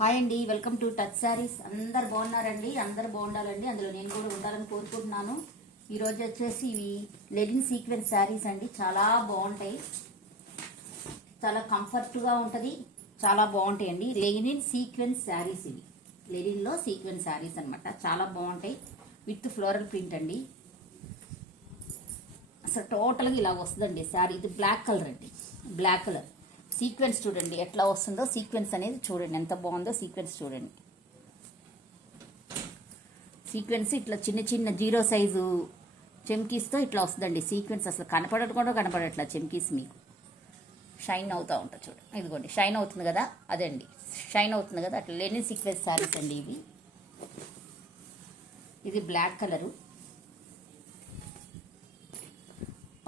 Hi అండి, welcome to touch saris. అందరు బాగున్నారండి, అందరు బాగుండాలండి, అందులో నేను కూడా ఉండాలని కోరుకుంటున్నాను. ఈరోజు వచ్చేసి ఇవి లెనిన్ సీక్వెన్స్ శారీస్ అండి. చాలా బాగుంటాయి, చాలా కంఫర్ట్గా ఉంటుంది, చాలా బాగుంటాయి అండి. లెనిన్ సీక్వెన్స్ శారీస్ ఇవి, లెనిన్లో సీక్వెన్స్ శారీస్ అనమాట. చాలా బాగుంటాయి, విత్ ఫ్లోరల్ ప్రింట్ అండి. అసలు టోటల్గా ఇలా వస్తుందండి శారీ. ఇది బ్లాక్ కలర్ అండి, బ్లాక్ కలర్. సీక్వెన్స్ చూడండి ఎట్లా వస్తుందో, సీక్వెన్స్ అనేది చూడండి ఎంత బాగుందో. సీక్వెన్స్ చూడండి, సీక్వెన్స్ ఇట్లా చిన్న చిన్న 0 సైజు చెమ్కీస్తో ఇట్లా వస్తుందండి సీక్వెన్స్. అసలు కనపడటం కూడా కనపడట్లా చెమ్కీస్, మీకు షైన్ అవుతూ ఉంటుంది చూడండి. ఇదిగోండి షైన్ అవుతుంది కదా, అదే అండి షైన్ అవుతుంది కదా. అట్లా లెనిన్ సీక్వెన్స్ శారీస్ అండి ఇవి. ఇది బ్లాక్ కలరు.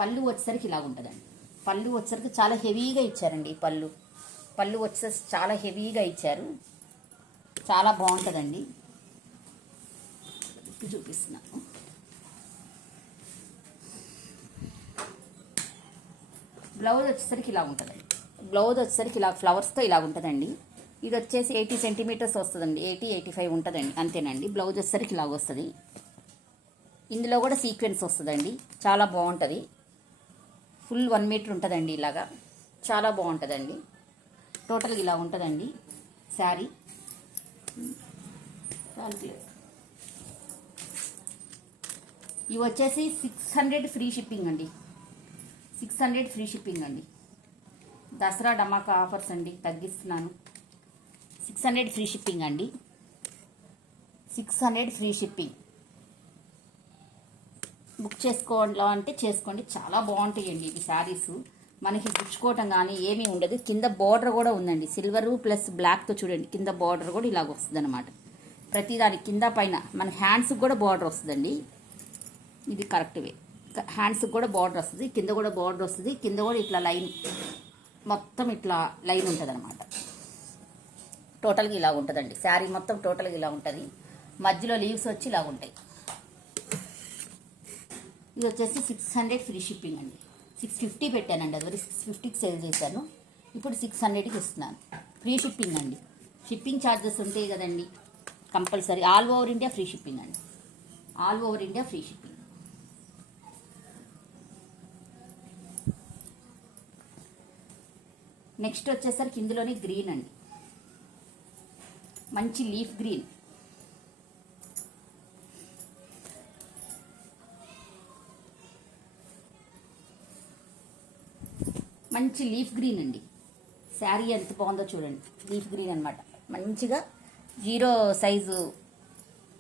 పళ్ళు వచ్చేసరికి ఇలా ఉంటుందండి. పళ్ళు వచ్చేసరికి చాలా హెవీగా ఇచ్చారండి. పళ్ళు వచ్చేసరికి చాలా హెవీగా ఇచ్చారు, చాలా బాగుంటుందండి. చూపిస్తున్నాను. బ్లౌజ్ వచ్చేసరికి ఇలా ఉంటుందండి. బ్లౌజ్ వచ్చేసరికి ఇలా ఫ్లవర్స్తో ఇలా ఉంటుందండి. ఇది వచ్చేసి 80 సెంటీమీటర్స్ వస్తుందండి, 80-85 ఉంటుందండి, అంతేనండి. బ్లౌజ్ వచ్చేసరికి ఇలా వస్తుంది. ఇందులో కూడా సీక్వెన్స్ వస్తుందండి, చాలా బాగుంటుంది. ఫుల్ 1 మీటర్ ఉంటుందండి, ఇలాగా చాలా బాగుంటుందండి. టోటల్గా ఇలా ఉంటుందండి శారీ. ఇవి వచ్చేసి 600 ఫ్రీ షిప్పింగ్ అండి, 600 ఫ్రీ షిప్పింగ్ అండి. దసరా డమాకా ఆఫర్స్ అండి, తగ్గిస్తున్నాను. 600 ఫ్రీ షిప్పింగ్ అండి, 600 ఫ్రీ షిప్పింగ్. బుక్ చేసుకోవాలంటే చేసుకోండి, చాలా బాగుంటాయండి ఇవి శారీస్. మనకి గుచ్చుకోవటం కానీ ఏమీ ఉండదు. కింద బార్డర్ కూడా ఉందండి, సిల్వరు ప్లస్ బ్లాక్తో చూడండి. కింద బార్డర్ కూడా ఇలాగ వస్తుంది అనమాట. ప్రతిదాని కింద పైన మన హ్యాండ్స్కి కూడా బార్డర్ వస్తుందండి. ఇది కరెక్ట్ వే. హ్యాండ్స్కి కూడా బార్డర్ వస్తుంది, కింద కూడా బార్డర్ వస్తుంది. కింద కూడా ఇట్లా లైన్, మొత్తం ఇట్లా లైన్ ఉంటుంది అనమాట. టోటల్గా ఇలా ఉంటుందండి శారీ మొత్తం. టోటల్గా ఇలా ఉంటుంది, మధ్యలో లీవ్స్ వచ్చి ఇలా ఉంటాయి. ఇది వచ్చేసి 600 ఫ్రీ షిప్పింగ్ అండి. 650 పెట్టానండి, అది వరకు 650కి సేల్ చేశాను. ఇప్పుడు 600కి ఇస్తున్నాను. ఫ్రీ షిప్పింగ్ అండి. షిప్పింగ్ ఛార్జెస్ ఉంటాయి కదండి compulsory. All over India free shipping అండి, all over India free shipping. Next వచ్చేసరికి ఇందులోనే గ్రీన్ అండి, మంచి లీఫ్ గ్రీన్. మంచి లీఫ్ గ్రీన్ అండి. శారీ ఎంత బాగుందో చూడండి, లీఫ్ గ్రీన్ అనమాట. మంచిగా 0 సైజు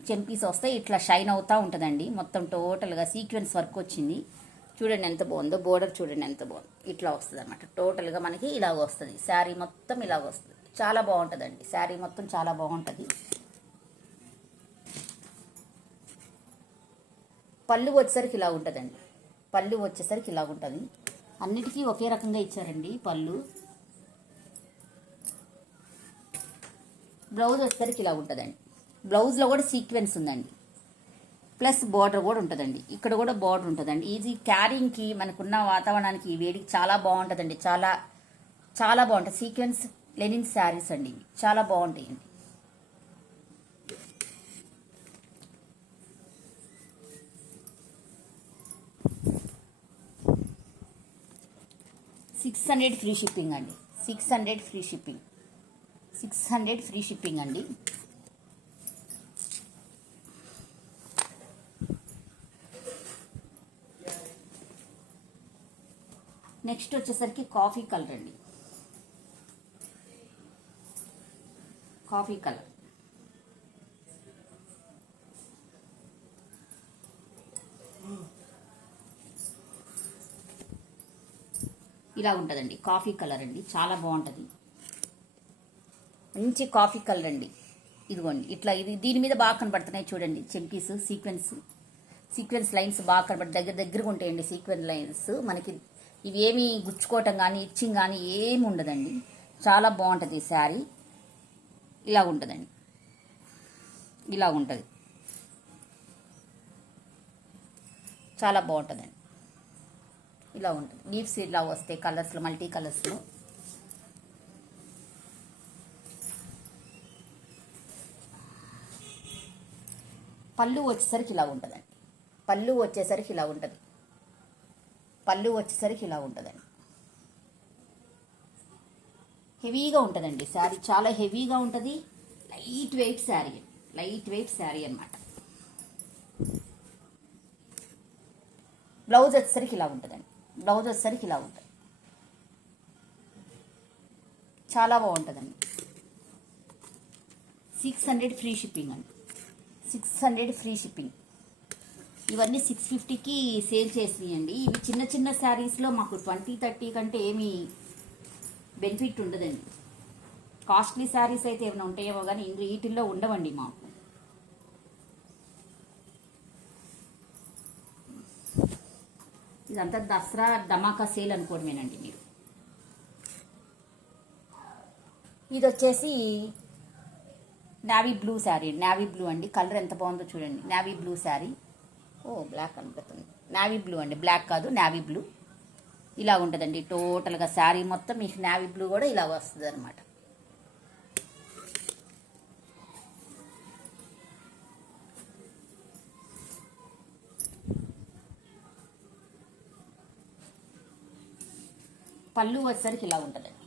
చెంపీస్ వస్తాయి, ఇట్లా షైన్ అవుతూ ఉంటుందండి. మొత్తం టోటల్గా సీక్వెన్స్ వర్క్ వచ్చింది చూడండి, ఎంత బాగుందో. బోర్డర్ చూడండి ఎంత బాగుంది, ఇట్లా వస్తుంది అనమాట. టోటల్గా మనకి ఇలాగ వస్తుంది శారీ మొత్తం, ఇలాగ వస్తుంది. చాలా బాగుంటుందండి శారీ మొత్తం, చాలా బాగుంటుంది. పళ్ళు వచ్చేసరికి ఇలా ఉంటుందండి, పళ్ళు వచ్చేసరికి ఇలా ఉంటుంది. అన్నిటికీ ఒకే రకంగా ఇచ్చారండి పళ్ళు. బ్లౌజ్ వచ్చేసరికి ఇలా ఉంటుందండి. బ్లౌజ్లో కూడా సీక్వెన్స్ ఉందండి, ప్లస్ బార్డర్ కూడా ఉంటుందండి. ఇక్కడ కూడా బార్డర్ ఉంటుందండి. ఈజీ క్యారింగ్కి, మనకున్న వాతావరణానికి, వేడికి చాలా బాగుంటుందండి. చాలా చాలా బాగుంటుంది. సీక్వెన్స్ లెనిన్ శారీస్ అండి ఇవి, చాలా బాగుంటాయండి. $600 ఫ్రీ షిప్పింగ్ అండి, 600 ఫ్రీ షిప్పింగ్, 600 ఫ్రీ షిప్పింగ్ అండి. నెక్స్ట్ వచ్చేసరికి కాఫీ కలర్ అండి, కాఫీ కలర్. ఇలా ఉంటుందండి కాఫీ కలర్ అండి, చాలా బాగుంటుంది. మంచి కాఫీ కలర్ అండి. ఇదిగోండి ఇట్లా, ఇది దీని మీద బాగా కనబడుతున్నాయి చూడండి చెంకీస్. సీక్వెన్స్ లైన్స్ బాగా కనబడి దగ్గరగా ఉంటాయండి సీక్వెన్స్ లైన్స్. మనకి ఇవి ఏమి గుచ్చుకోవటం కానీ ఇచ్చింగ్ కానీ ఏమి ఉండదండి. చాలా బాగుంటుంది ఈ శారీ. ఇలా ఉంటుందండి, ఇలా ఉంటుంది, చాలా బాగుంటుందండి. ఇలా ఉంటుంది. లీవ్స్ ఇలా వస్తాయి కలర్స్లో, మల్టీ కలర్స్లో. పళ్ళు వచ్చేసరికి ఇలా ఉంటుందండి. పళ్ళు వచ్చేసరికి ఇలా ఉంటుంది. పళ్ళు వచ్చేసరికి ఇలా ఉంటుందండి. హెవీగా ఉంటుందండి శారీ, చాలా హెవీగా ఉంటుంది. Light weight sari, light weight sari అనమాట. బ్లౌజ్ వచ్చేసరికి ఇలా ఉంటుందండి. బ్లౌజ్ వచ్చేసరికి ఇలా ఉంటుంది. చాలా బాగుంటుందండి. 600 ఫ్రీ షిప్పింగ్ అండి. 600 ఫ్రీ షిప్పింగ్. ఇవన్నీ 650కి సేల్ చేసినాయండి. ఇవి చిన్న చిన్న శారీస్లో మాకు 20-30 కంటే ఏమీ బెనిఫిట్ ఉండదండి. కాస్ట్లీ శారీస్ అయితే ఏమైనా ఉంటాయేమో కానీ వీటిల్లో ఉండవండి మాకు. ఇదంతా దసరా ధమాకా సేల్ అనుకోవడమేనండి మీరు. ఇది వచ్చేసి navy blue sari. Navy blue అండి, కలర్ ఎంత బాగుందో చూడండి. Navy blue sari. ఓ బ్లాక్ అనిపిస్తుంది. నావీ బ్లూ అండి, బ్లాక్ కాదు, నావీ బ్లూ. ఇలా ఉంటుందండి టోటల్గా శారీ మొత్తం. మీకు నావీ బ్లూ కూడా ఇలా వస్తుంది అనమాట. పళ్ళు వచ్చేసరికి ఇలా ఉంటుందండి.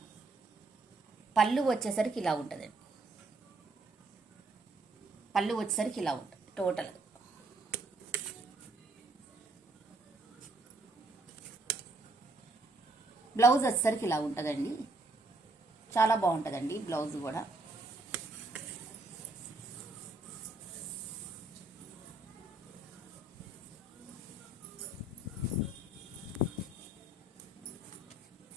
పళ్ళు వచ్చేసరికి ఇలా ఉంటుందండి. పళ్ళు వచ్చేసరికి ఇలా ఉంటుంది టోటల్. బ్లౌజ్ వచ్చేసరికి ఇలా ఉంటుందండి. చాలా బాగుంటుందండి బ్లౌజ్ కూడా.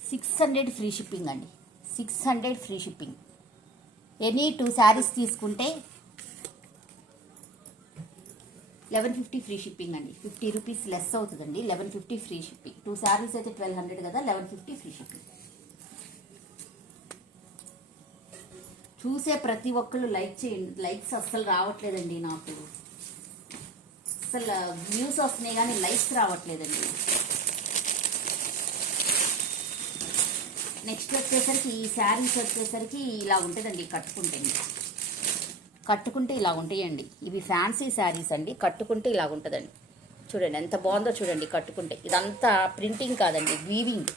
$600 ఫ్రీ షిప్పింగ్ అండి. 600 ఫ్రీ షిప్పింగ్. ఎనీ 2 శారీస్ తీసుకుంటే 1150 ఫ్రీ షిప్పింగ్ అండి. 50 రూపీస్ లెస్ అవుతుందండి. 1150 ఫ్రీ షిప్పింగ్. 2 శారీస్ అయితే 1200 కదా, 1150 ఫ్రీ షిప్పింగ్. చూసే ప్రతి ఒక్కళ్ళు లైక్ చేయండి. లైక్స్ అస్సలు రావట్లేదండి నాకు. అసలు వ్యూస్ వస్తున్నాయి కానీ లైక్స్ రావట్లేదండి. నెక్స్ట్ వచ్చేసరికి ఈ శారీస్ వచ్చేసరికి ఇలా ఉంటుందండి. కట్టుకుంటే ఇలా ఉంటాయండి. ఇవి ఫ్యాన్సీ శారీస్ అండి. కట్టుకుంటే ఇలా ఉంటుందండి. చూడండి ఎంత బాగుందో చూడండి కట్టుకుంటే. ఇదంతా ప్రింటింగ్ కాదండి, వీవింగ్.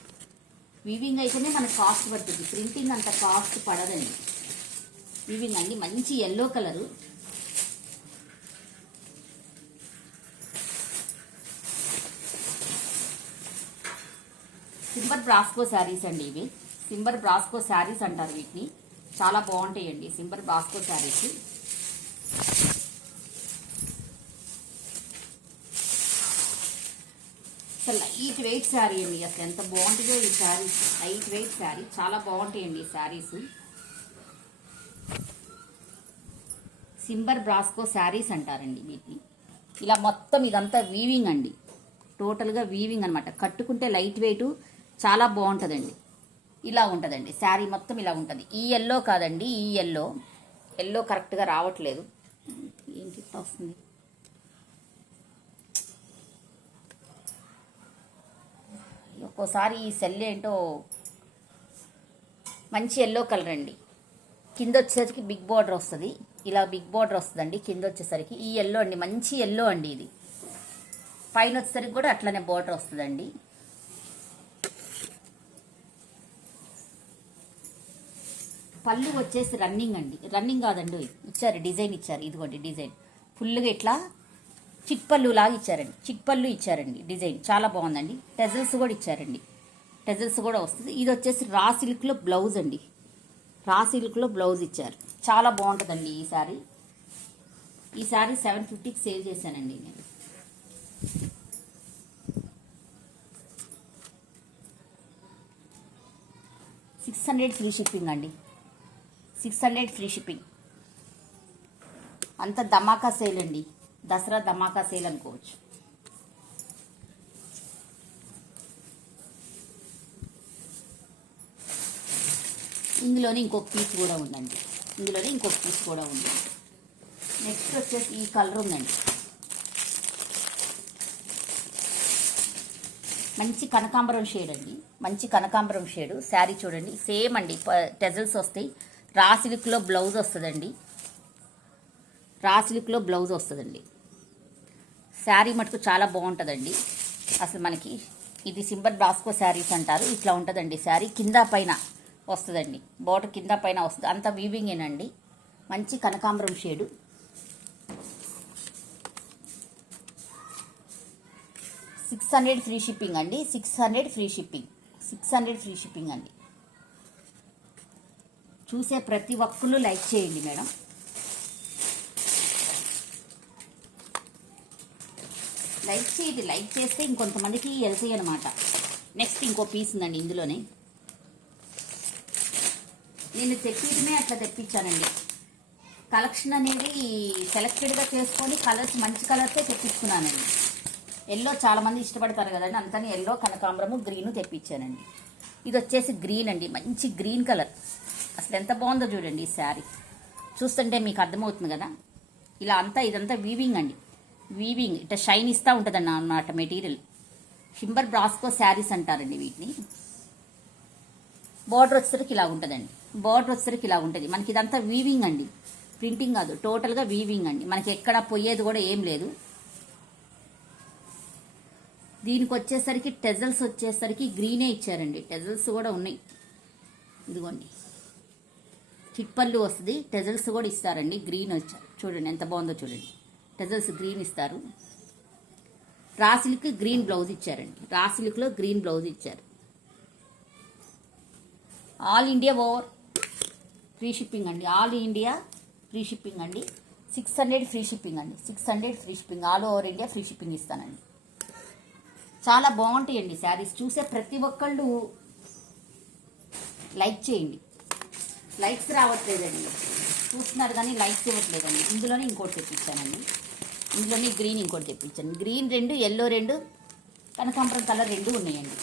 వీవింగ్ అయితేనే మనకు కాస్ట్ పడుతుంది. ప్రింటింగ్ అంత కాస్ట్ పడదండి. వీవింగ్ అండి. మంచి ఎల్లో కలరు. సింబర్ బ్రాస్కో శారీస్ అండి ఇవి. సింబర్ బ్రాస్కో శారీస్ అంటారు వీటిని. చాలా బాగుంటాయండి సింబర్ బ్రాస్కో శారీస్. అసలు లైట్ వెయిట్ శారీ అండి. అసలు ఎంత బాగుంటుందో ఈ శారీస్. లైట్ వెయిట్ శారీ, చాలా బాగుంటాయండి ఈ శారీస్. సింబర్ బ్రాస్కో శారీస్ అంటారండి వీటిని. ఇలా మొత్తం ఇదంతా వీవింగ్ అండి. టోటల్గా వీవింగ్ అనమాట. కట్టుకుంటే లైట్ వెయిట్, చాలా బాగుంటుందండి. ఇలా ఉంటుందండి శారీ మొత్తం ఇలా ఉంటుంది. ఈ ఎల్లో కాదండి, ఈ ఎల్లో కరెక్ట్గా రావట్లేదు. ఏంటి వస్తుంది? ఒక్కోసారి ఈ సెల్ ఏంటో. మంచి ఎల్లో కలర్ అండి. కింద వచ్చేసరికి బిగ్ బార్డర్ వస్తుంది. ఇలా బిగ్ బార్డర్ వస్తుందండి కింద వచ్చేసరికి. ఈ ఎల్లో అండి, మంచి ఎల్లో అండి ఇది. పైన వచ్చేసరికి కూడా అట్లనే బార్డర్ వస్తుందండి. పళ్ళు వచ్చేసి రన్నింగ్ అండి. రన్నింగ్ కాదండి, ఇచ్చారు డిజైన్ ఇచ్చారు. ఇదిగోండి డిజైన్ ఫుల్గా ఇట్లా చిట్పళ్ళు లాగా ఇచ్చారండి. చిట్పళ్ళు ఇచ్చారండి డిజైన్. చాలా బాగుందండి. టెజల్స్ కూడా ఇచ్చారండి. టెజల్స్ కూడా వస్తుంది. ఇది వచ్చేసి రా సిల్క్లో బ్లౌజ్ అండి. రా సిల్క్లో బ్లౌజ్ ఇచ్చారు. చాలా బాగుంటుందండి ఈ శారీ. ఈ శారీ 750కి సేల్ చేశానండి నేను. $600 ఫ్రీ షిప్పింగ్ అండి. 600 ఫ్రీ షిప్పింగ్. అంత ధమాకా సేల్ అండి. దసరా ధమాకా సేల్ అనుకోవచ్చు. ఇందులోనే ఇంకొక పీస్ కూడా ఉందండి. నెక్స్ట్ వచ్చేసి ఈ కలర్ ఉందండి. మంచి కనకాంబరం షేడ్ అండి. మంచి కనకాంబరం షేడు. శారీ చూడండి సేమ్ అండి. టెజల్స్ వస్తాయి. రా సిల్క్లో బ్లౌజ్ వస్తుందండి. శారీ మటుకు చాలా బాగుంటుందండి. అసలు మనకి ఇది సింబల్ బ్రాస్కో శారీస్ అంటారు. ఇట్లా ఉంటుందండి శారీ. కింద పైన వస్తుందండి, బోర్డర్ కింద పైన వస్తుంది. అంతా వీవింగేనండి. మంచి కనకాంబరం షేడు. $600 ఫ్రీ షిప్పింగ్ అండి. 600 ఫ్రీ షిప్పింగ్. 600 ఫ్రీ షిప్పింగ్ అండి. చూసే ప్రతి ఒక్కరు లైక్ చేయండి మేడం. లైక్ చేయండి. లైక్ చేస్తే ఇంకొంతమందికి వెళ్తాయి అనమాట. నెక్స్ట్ ఇంకో పీస్ ఉందండి ఇందులోనే. నేను తెప్పించడమే అట్లా తెప్పించానండి. కలెక్షన్ అనేది సెలెక్టెడ్గా చేసుకొని కలర్స్ మంచి కలర్సే తెప్పించుకున్నానండి. ఎల్లో చాలామంది ఇష్టపడతారు కదండి, అంతని ఎల్లో, కనకాంబరము, గ్రీను తెప్పించానండి. ఇది వచ్చేసి గ్రీన్ అండి, మంచి గ్రీన్ కలర్. అసలు ఎంత బాగుందో చూడండి ఈ శారీ. చూస్తుంటే మీకు అర్థమవుతుంది కదా. ఇలా అంతా ఇదంతా వీవింగ్ అండి. వీవింగ్ ఇట్లా షైన్ ఇస్తూ ఉంటుందండి అన్నమాట మెటీరియల్. సింబల్ బ్రాస్కో శారీస్ అంటారండి వీటిని. బార్డర్ వచ్చేసరికి ఇలా ఉంటుందండి. బార్డర్ వచ్చేసరికి ఇలా ఉంటుంది. మనకి ఇదంతా వీవింగ్ అండి, ప్రింటింగ్ కాదు, టోటల్గా వీవింగ్ అండి. మనకి ఎక్కడ పోయేది కూడా ఏం లేదు. దీనికి వచ్చేసరికి టెజల్స్ వచ్చేసరికి గ్రీనే ఇచ్చారండి. టెజల్స్ కూడా ఉన్నాయి, ఇదిగోండి. చిట్పళ్ళు వస్తుంది, టెజల్స్ కూడా ఇస్తారండి. గ్రీన్ వచ్చారు చూడండి, ఎంత బాగుందో చూడండి. టెజల్స్ గ్రీన్ ఇస్తారు. రా సిల్క్ గ్రీన్ బ్లౌజ్ ఇచ్చారండి. రా సిల్క్లో గ్రీన్ బ్లౌజ్ ఇచ్చారు. All India over free shipping అండి. ఆల్ ఇండియా ఫ్రీ షిప్పింగ్ అండి. 600 ఫ్రీ షిప్పింగ్ అండి. 600 free shipping. All over India free shipping ఇస్తానండి. చాలా బాగుంటాయండి శారీస్. చూసే ప్రతి ఒక్కళ్ళు లైక్ చేయండి. లైక్స్ రావట్లేదండి, చూస్తున్నారు కానీ లైక్స్ ఇవ్వట్లేదండి. ఇందులోనే ఇంకోటి తెప్పించానండి. ఇందులోనే గ్రీన్ ఇంకోటి తెప్పించాను. గ్రీన్ 2, ఎల్లో 2, కనకాంబరం కలర్ 2 ఉన్నాయండి.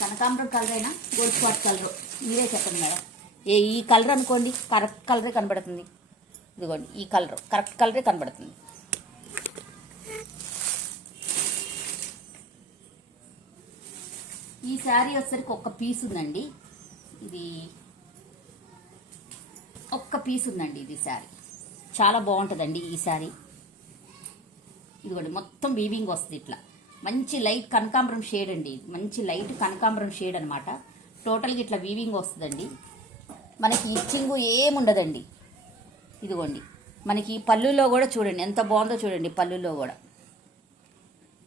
కనకాంబరం కలర్ అయినా గోల్డ్ స్పాట్ కలర్ మీరే చెప్పండి మేడం. ఈ కలర్ అనుకోండి, కరెక్ట్ కలరే కనబడుతుంది. ఇదిగోండి, ఈ కలర్ కరెక్ట్ కలరే కనబడుతుంది. ఈ శారీ వచ్చేసరికి ఒక్క పీస్ ఉందండి. ఇది ఒక్క పీస్ ఉందండి. ఇది శారీ చాలా బాగుంటుందండి ఈ శారీ. ఇదిగోండి, మొత్తం వీవింగ్ వస్తుంది. ఇట్లా మంచి లైట్ కనకాంబరం షేడ్ అండి. మంచి లైట్ కనకాంబరం షేడ్ అనమాట. టోటల్గా ఇట్లా వీవింగ్ వస్తుందండి. మనకి ఇచ్చింగు ఏముండదండి. ఇదిగోండి, మనకి పళ్ళులో కూడా చూడండి ఎంత బాగుందో చూడండి. పళ్ళులో కూడా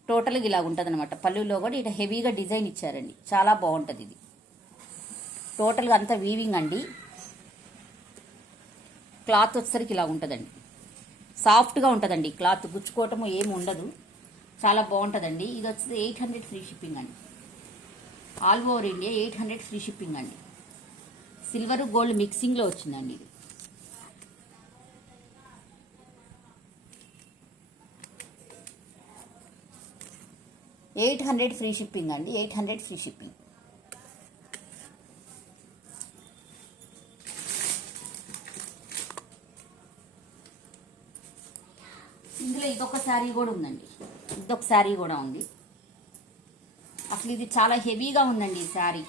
టోటల్గా ఇలా ఉంటుంది అనమాట. పళ్ళులో కూడా ఇట్లా హెవీగా డిజైన్ ఇచ్చారండి. చాలా బాగుంటుంది ఇది. టోటల్గా అంతా వీవింగ్ అండి. క్లాత్ వచ్చేసరికి ఇలా ఉంటుందండి. సాఫ్ట్గా ఉంటుందండి క్లాత్, గుచ్చుకోవటము ఏమి ఉండదు. చాలా బాగుంటుందండి. ఇది వచ్చేసి 800 ఫ్రీ షిప్పింగ్ అండి. All over India 800 free shipping అండి. సిల్వర్ గోల్డ్ మిక్సింగ్లో వచ్చిందండి ఇది. $800 ఫ్రీ షిప్పింగ్ అండి. 800 ఫ్రీ షిప్పింగ్. ఇందులో ఇదొక శారీ కూడా ఉందండి. ఇదొక శారీ కూడా ఉంది. అసలు ఇది చాలా హెవీగా ఉందండి. ఈ శారీ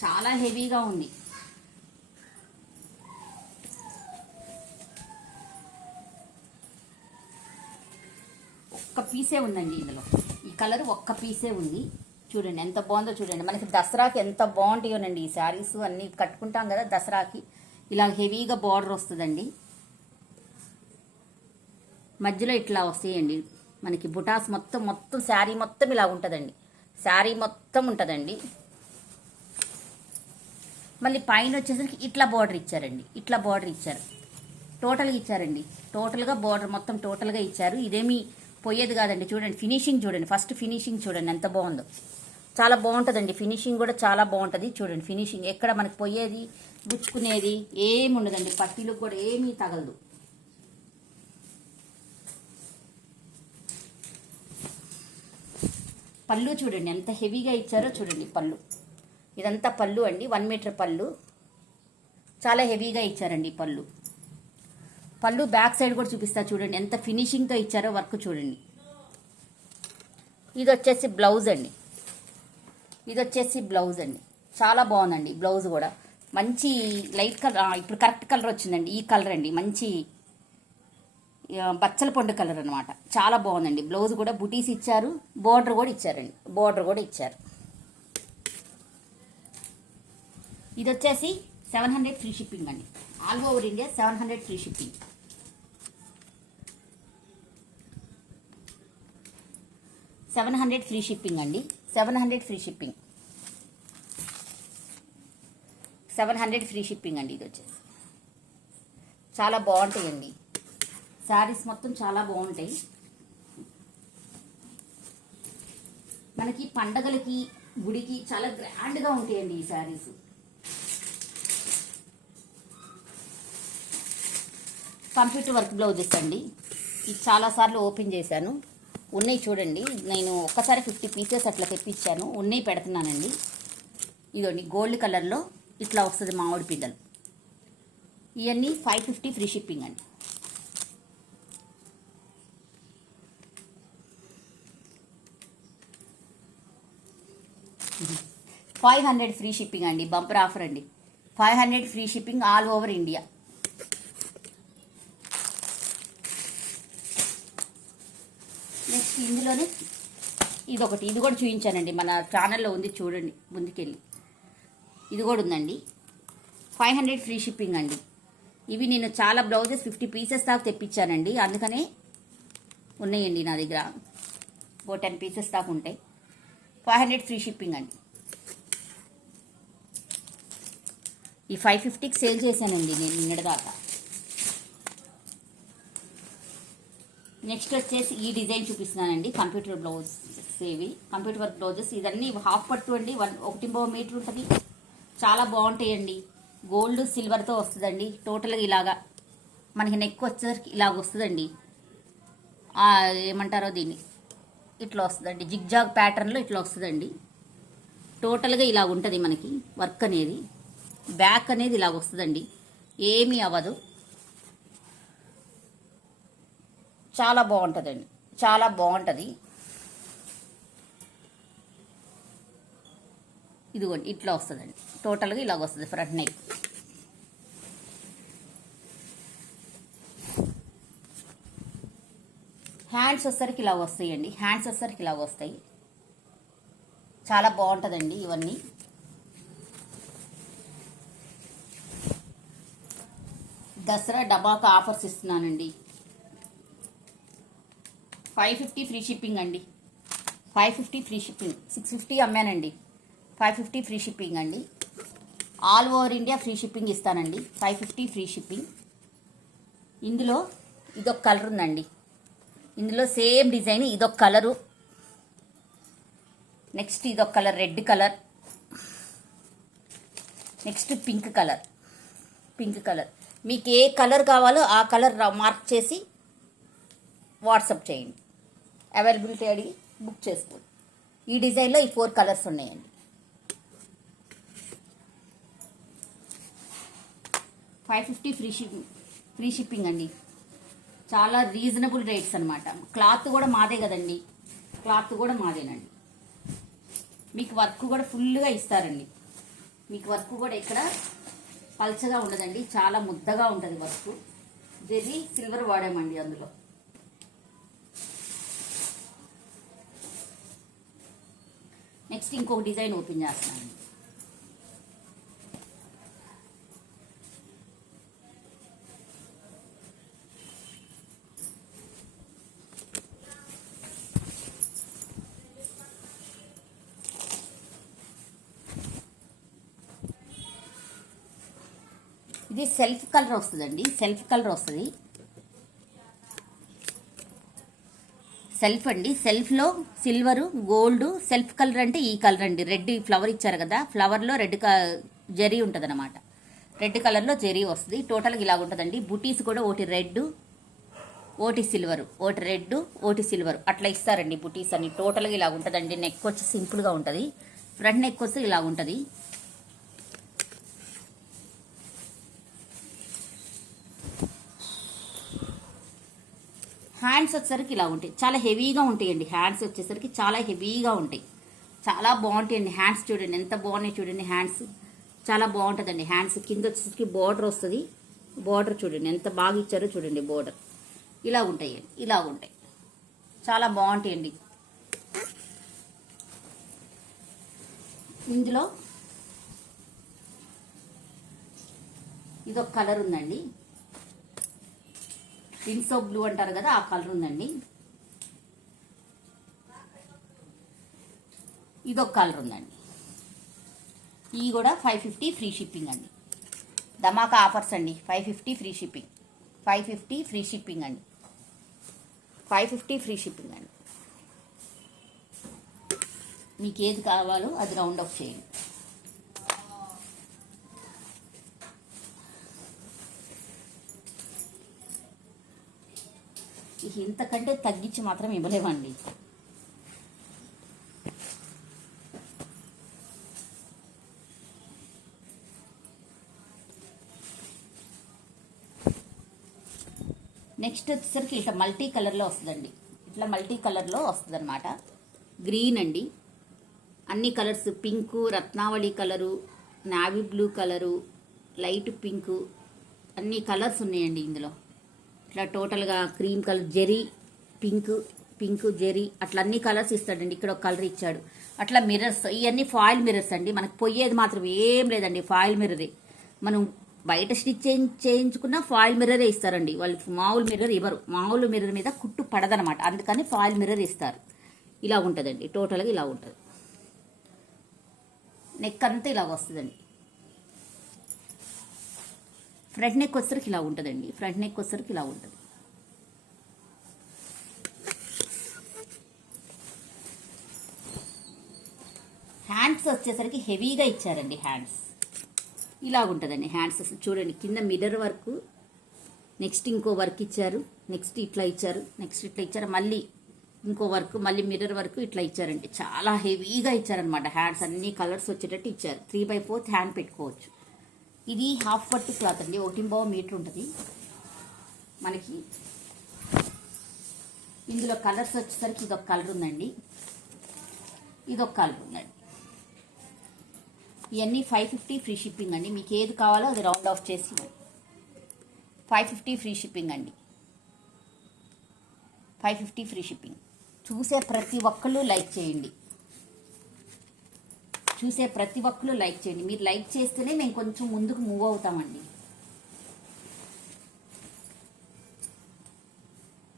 చాలా హెవీగా ఉంది. ఒక్క పీసే ఉందండి ఇందులో. ఈ కలర్ ఒక్క పీసే ఉంది. చూడండి ఎంత బాగుందో చూడండి. మనకి దసరాకి ఎంత బాగుంటాయోనండి ఈ శారీస్. అన్నీ కట్టుకుంటాం కదా దసరాకి. ఇలా హెవీగా బార్డర్ వస్తుందండి. మధ్యలో ఇట్లా వస్తాయండి మనకి బుటాస్. మొత్తం శారీ మొత్తం ఇలా ఉంటుందండి. శారీ మొత్తం ఉంటుందండి. మళ్ళీ పైన వచ్చేసరికి ఇట్లా బార్డర్ ఇచ్చారండి. ఇట్లా బార్డర్ ఇచ్చారు. టోటల్గా ఇచ్చారండి. టోటల్గా బార్డర్ మొత్తం టోటల్గా ఇచ్చారు. ఇదేమి పోయేది కాదండి. చూడండి ఫినిషింగ్ చూడండి. ఫస్ట్ ఫినిషింగ్ చూడండి ఎంత బాగుందో. చాలా బాగుంటుందండి. ఫినిషింగ్ కూడా చాలా బాగుంటుంది. చూడండి ఫినిషింగ్ ఎక్కడ మనకి పోయేది గుచ్చుకునేది ఏమి ఉండదండి. పట్టీలకు కూడా ఏమీ తగలదు. పళ్ళు చూడండి ఎంత హెవీగా ఇచ్చారో చూడండి. పళ్ళు ఇదంతా పళ్ళు అండి. 1 మీటర్ పళ్ళు. చాలా హెవీగా ఇచ్చారండి పళ్ళు. పళ్ళు బ్యాక్ సైడ్ కూడా చూపిస్తా చూడండి ఎంత ఫినిషింగ్తో ఇచ్చారో వర్క్ చూడండి. ఇది వచ్చేసి బ్లౌజ్ అండి. ఇది వచ్చేసి బ్లౌజ్ అండి. చాలా బాగుందండి బ్లౌజ్ కూడా. మంచి లైట్ కలర్, ఇప్పుడు కరెక్ట్ కలర్ వచ్చిందండి. ఈ కలర్ అండి. మంచి బచ్చల పండు కలర్ అనమాట. చాలా బాగుందండి. బ్లౌజ్ కూడా బుటీస్ ఇచ్చారు, బోర్డర్ కూడా ఇచ్చారండి. బోర్డర్ కూడా ఇచ్చారు. ఇది వచ్చేసి 700 ఫ్రీ షిప్పింగ్ అండి. All over India 700 free shipping. Free shipping అండి. 700 ఫ్రీ షిప్పింగ్. 700 ఫ్రీ షిప్పింగ్ అండి. ఇది వచ్చేసి చాలా బాగుంటాయండి. శారీస్ మొత్తం చాలా బాగుంటాయి. మనకి పండగలకి, గుడికి చాలా గ్రాండ్గా ఉంటాయండి ఈ శారీస్. కంప్యూటర్ వర్క్ బ్లౌజెస్ అండి. ఇది చాలాసార్లు ఓపెన్ చేశాను. ఉన్నాయి చూడండి. నేను ఒక్కసారి 50 పీసెస్ అట్లా తెప్పించాను. ఉన్నాయి పెడుతున్నానండి. ఇదిగోండి గోల్డ్ కలర్లో ఇట్లా వస్తుంది మామిడి పిందెలు. ఇవన్నీ 550 ఫ్రీ షిప్పింగ్ అండి. 500 ఫ్రీ షిప్పింగ్ అండి. బంపర్ ఆఫర్ అండి. 500 free shipping all over India. Next ఇందులోనే ఇదొకటి, ఇది కూడా చూపించానండి. మన ఛానల్లో ఉంది చూడండి ముందుకెళ్ళి. ఇది కూడా ఉందండి. 500 ఫ్రీ షిప్పింగ్ అండి. ఇవి నేను చాలా బ్లౌజెస్ 50 పీసెస్ దాకా తెప్పించానండి. అందుకనే ఉన్నాయండి నా దగ్గర. 10 పీసెస్ దాకా ఉంటాయి. 500 ఫ్రీ షిప్పింగ్ అండి. ఈ 550కి సేల్ చేశానండి నేను నిన్నటిదాకా. నెక్స్ట్ వచ్చేసి ఈ డిజైన్ చూపిస్తున్నానండి. కంప్యూటర్ బ్లౌజ్ ఇవి కంప్యూటర్ వర్క్ బ్లౌజెస్. ఇదన్నీ హాఫ్ పట్టు అండి. 1.5 మీటర్ ఉంటుంది. చాలా బాగుంటాయండి. గోల్డ్ సిల్వర్తో వస్తుందండి. టోటల్గా ఇలాగా మనకి నెక్ వచ్చేసరికి ఇలాగ వస్తుందండి. ఏమంటారో దీన్ని, ఇట్లా వస్తుందండి. జిగ్జాగ్ ప్యాటర్న్లో ఇట్లా వస్తుందండి. టోటల్గా ఇలాగ ఉంటుంది మనకి వర్క్ అనేది. బ్యాక్ అనేది ఇలాగ వస్తుందండి. ఏమీ అవ్వదు. చాలా బాగుంటుందండి. చాలా బాగుంటుంది. ఇదిగోండి ఇట్లా వస్తుందండి. టోటల్గా ఇలాగ వస్తుంది ఫ్రంట్ నెక్. హ్యాండ్స్ వచ్చేసరికి ఇలా వస్తాయండి. హ్యాండ్స్ వచ్చేసరికి ఇలా వస్తాయి. చాలా బాగుంటుందండి ఇవన్నీ. దసరా డబాకా ఆఫర్స్ ఇస్తున్నానండి. 550 ఫ్రీ షిప్పింగ్ అండి. 550 ఫ్రీ షిప్పింగ్. 650 అమ్మానండి. 550 ఫ్రీ షిప్పింగ్ అండి. All over India free shipping ఇస్తానండి. 550 ఫ్రీ షిప్పింగ్. ఇందులో ఇదొక కలర్ ఉందండి. ఇందులో సేమ్ డిజైన్ ఇదొక కలరు. నెక్స్ట్ ఇదొక colour red colour. Next pink colour. Pink colour. మీకు ఏ కలర్ కావాలో ఆ కలర్ మార్క్ చేసి వాట్సాప్ చేయండి. అవైలబిలిటీ అడిగి బుక్ చేసుకోండి. ఈ డిజైన్లో ఈ 4 కలర్స్ ఉన్నాయండి. 550 ఫ్రీ షిప్పింగ్ అండి. చాలా రీజనబుల్ రేట్స్ అనమాట. క్లాత్ కూడా మాదే కదండి. క్లాత్ కూడా మాదేనండి. మీకు వర్క్ కూడా ఫుల్గా ఇస్తారండి. మీకు వర్క్ కూడా ఇక్కడ పల్చగా ఉండదండి. చాలా ముద్దగా ఉంటుంది వర్క్. జెరీ సిల్వర్ వాడామండి అందులో. నెక్స్ట్ ఇంకొక డిజైన్ ఓపెన్ చేస్తున్నాను. ఇది సెల్ఫ్ కలర్ వస్తుందండి. సెల్ఫ్ కలర్ వస్తుంది. సెల్ఫ్ అండి. సెల్ఫ్లో సిల్వరు, గోల్డ్. సెల్ఫ్ కలర్ అంటే ఈ కలర్ అండి. రెడ్ ఫ్లవర్ ఇచ్చారు కదా, ఫ్లవర్లో రెడ్ జరీ ఉంటుంది అనమాట. రెడ్ కలర్లో జరీ వస్తుంది. టోటల్గా ఇలాగ ఉంటుందండి. బుటీస్ కూడా ఒకటి రెడ్, ఒకటి సిల్వరు, ఒకటి రెడ్, ఒకటి సిల్వర్ అట్లా ఇస్తారండి బుటీస్ అని. టోటల్గా ఇలాగ ఉంటుందండి. నెక్ వచ్చి సింపుల్గా ఉంటుంది. ఫ్రంట్ నెక్ వస్తే ఇలాగ ఉంటుంది. హ్యాండ్స్ వచ్చేసరికి ఇలా ఉంటాయి. చాలా హెవీగా ఉంటాయండి. హ్యాండ్స్ వచ్చేసరికి చాలా హెవీగా ఉంటాయి. చాలా బాగుంటాయండి. హ్యాండ్స్ చూడండి ఎంత బాగున్నాయి చూడండి. హ్యాండ్స్ చాలా బాగుంటుందండి. హ్యాండ్స్ కింద వచ్చేసరికి బార్డర్ వస్తుంది. బార్డర్ చూడండి ఎంత బాగా ఇచ్చారో చూడండి. బార్డర్ ఇలా ఉంటాయి, ఇలా ఉంటాయి, చాలా బాగుంటాయండి. ఇందులో ఇదొక కలర్ ఉందండి, ఇన్సో బ్లూ అంటారు కదా, ఆ కలర్ ఉందండి. ఇదొక కలర్ ఉందండి. ఇవి కూడా 550 ఫ్రీ షిప్పింగ్ అండి. ధమాకా ఆఫర్స్ అండి. 550 ఫ్రీ షిప్పింగ్, 550 ఫ్రీ షిప్పింగ్ అండి, 550 ఫ్రీ షిప్పింగ్ అండి. మీకు ఏది కావాలో అది రౌండ్ అప్ చేయండి. ఇంతకంటే తగ్గించి మాత్రం ఇవ్వలేమండి. నెక్స్ట్ వచ్చేసరికి ఇట్లా మల్టీ కలర్లో వస్తుందండి. ఇట్లా మల్టీ కలర్లో వస్తుంది అనమాట. గ్రీన్ అండి, అన్ని colours, pink, Ratnavali colour, navy blue colour, light pink, అన్ని కలర్స్ ఉన్నాయండి ఇందులో. ఇట్లా టోటల్గా cream colour, zari, pink zari, అట్లా అన్ని కలర్స్ ఇస్తాడండి. ఇక్కడ ఒక కలర్ ఇచ్చాడు. అట్లా మిర్రర్స్, ఇవన్నీ ఫాయిల్ మిర్రర్స్ అండి. మనకు పోయేది మాత్రం ఏం లేదండి, ఫాయిల్ మిర్రరే. మనం బయట స్టిచ్ చేయించుకున్న ఫాయిల్ మిర్రరే ఇస్తారండి వాళ్ళు, మామూలు మిర్రర్ ఇవ్వరు. మామూలు మిర్రర్ మీద కుట్టు పడదనమాట, అందుకని ఫాయిల్ మిర్రర్ ఇస్తారు. ఇలా ఉంటుందండి, టోటల్గా ఇలా ఉంటుంది. నెక్ అంతా ఇలా వస్తుందండి. ఫ్రంట్ నెక్ వచ్చేసరికి ఇలా ఉంటుందండి. ఫ్రంట్ నెక్ వచ్చేసరికి ఇలా ఉంటుంది. హ్యాండ్స్ వచ్చేసరికి హెవీగా ఇచ్చారండి. హ్యాండ్స్ ఇలా ఉంటుందండి. హ్యాండ్స్ చూడండి, కింద మిర్రర్ వర్క్, నెక్స్ట్ ఇంకో వర్క్ ఇచ్చారు, నెక్స్ట్ ఇట్లా ఇచ్చారు, నెక్స్ట్ ఇట్లా ఇచ్చారు, మళ్ళీ ఇంకో వర్క్, మళ్ళీ మిర్రర్ వర్క్, ఇట్లా ఇచ్చారండి. చాలా హెవీగా ఇచ్చారనమాట. హ్యాండ్స్ అన్ని కలర్స్ వచ్చేటట్టు ఇచ్చారు. 3/4 హ్యాండ్ పెట్టుకోవచ్చు. ఇది హాఫ్ పట్టు క్లాత్ అండి, 1.5 మీటర్ ఉంటుంది మనకి. ఇందులో కలర్స్ వచ్చేసరికి ఇదొక కలర్ ఉందండి, ఇదొక కలర్ ఉందండి. ఇవన్నీ 550 ఫ్రీ షిప్పింగ్ అండి. మీకు ఏది కావాలో అది రౌండ్ ఆఫ్ చేసి 550 ఫ్రీ షిప్పింగ్ అండి, 550 ఫ్రీ షిప్పింగ్. చూసే ప్రతి ఒక్కళ్ళు లైక్ చేయండి, చూసే ప్రతి ఒక్కళ్ళు లైక్ చేయండి. మీరు లైక్ చేస్తేనే మేము కొంచెం ముందుకు మూవ్ అవుతామండి.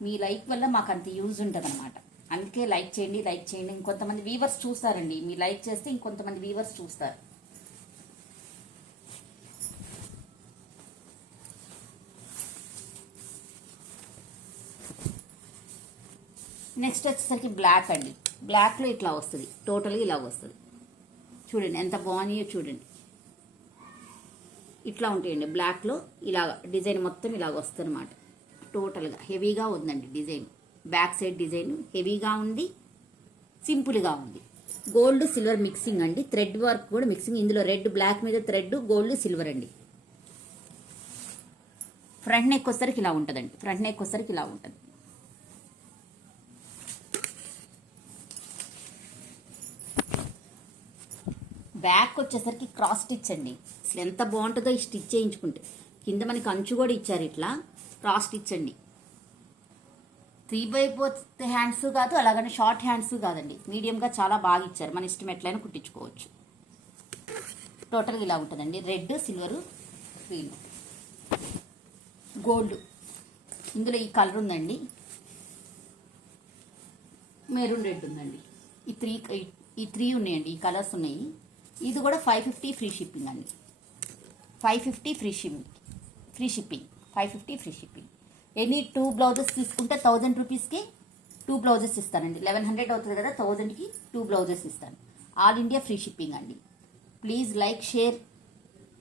మీ లైక్ వల్ల మాకు అంత యూజ్ ఉంటుంది అనమాట. అందుకే లైక్ చేయండి, లైక్ చేయండి. ఇంకొంతమంది వీవర్స్ చూస్తారండి. మీరు లైక్ చేస్తే ఇంకొంతమంది వీవర్స్ చూస్తారు. నెక్స్ట్ వచ్చేసరికి బ్లాక్ అండి. బ్లాక్లో ఇట్లా వస్తుంది, టోటల్గా ఇలా వస్తుంది. చూడండి ఎంత బాగున్నాయో చూడండి. ఇట్లా ఉంటాయండి బ్లాక్లో. ఇలా డిజైన్ మొత్తం ఇలాగ వస్తుంది అనమాట. టోటల్గా హెవీగా ఉందండి డిజైన్. బ్యాక్ సైడ్ డిజైన్ హెవీగా ఉంది, సింపుల్గా ఉంది. గోల్డ్ సిల్వర్ మిక్సింగ్ అండి, థ్రెడ్ వర్క్ కూడా మిక్సింగ్. ఇందులో రెడ్, బ్లాక్ మీద థ్రెడ్, గోల్డ్ సిల్వర్ అండి. ఫ్రంట్ నెక్ వచ్చేసరికి ఇలా ఉంటుందండి. ఫ్రంట్ నెక్ వచ్చేసరికి ఇలా ఉంటుంది. బ్యాక్ వచ్చేసరికి క్రాస్ స్టిచ్ అండి. అసలు ఎంత బాగుంటుందో ఈ స్టిచ్ చేయించుకుంటే. కింద మనకి అంచు కూడా ఇచ్చారు, ఇట్లా క్రాస్ స్టిచ్ అండి. 3/4 హ్యాండ్స్ కాదు, అలాగని షార్ట్ హ్యాండ్స్ కాదండి, మీడియంగా చాలా బాగా ఇచ్చారు. మన ఇష్టం ఎట్లయినా కుట్టించుకోవచ్చు. టోటల్గా ఇలా ఉంటుందండి. Red, silver, green, gold. ఇందులో ఈ కలర్ ఉందండి, మెరూన్ రెడ్ ఉందండి. ఈ త్రీ ఉన్నాయండి, ఈ కలర్స్ ఉన్నాయి. ఇది కూడా 550 ఫ్రీ షిప్పింగ్ అండి. 550 free shipping, 550 free shipping. Any 2 blouses తీసుకుంటే 1000 రూపీస్కి 2 బ్లౌజెస్ ఇస్తానండి. 1100 అవుతుంది కదా, 1000కి 2 బ్లౌజెస్ ఇస్తాను. ఆల్ ఇండియా ఫ్రీ షిప్పింగ్ అండి. Please like, share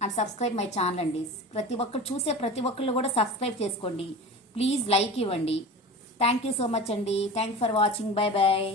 and subscribe my channel అండి. ప్రతి ఒక్కరు చూసే ప్రతి ఒక్కళ్ళు కూడా సబ్స్క్రైబ్ చేసుకోండి. ప్లీజ్ లైక్ ఇవ్వండి. థ్యాంక్ యూ సో మచ్ అండి. Thank for watching. Bye bye.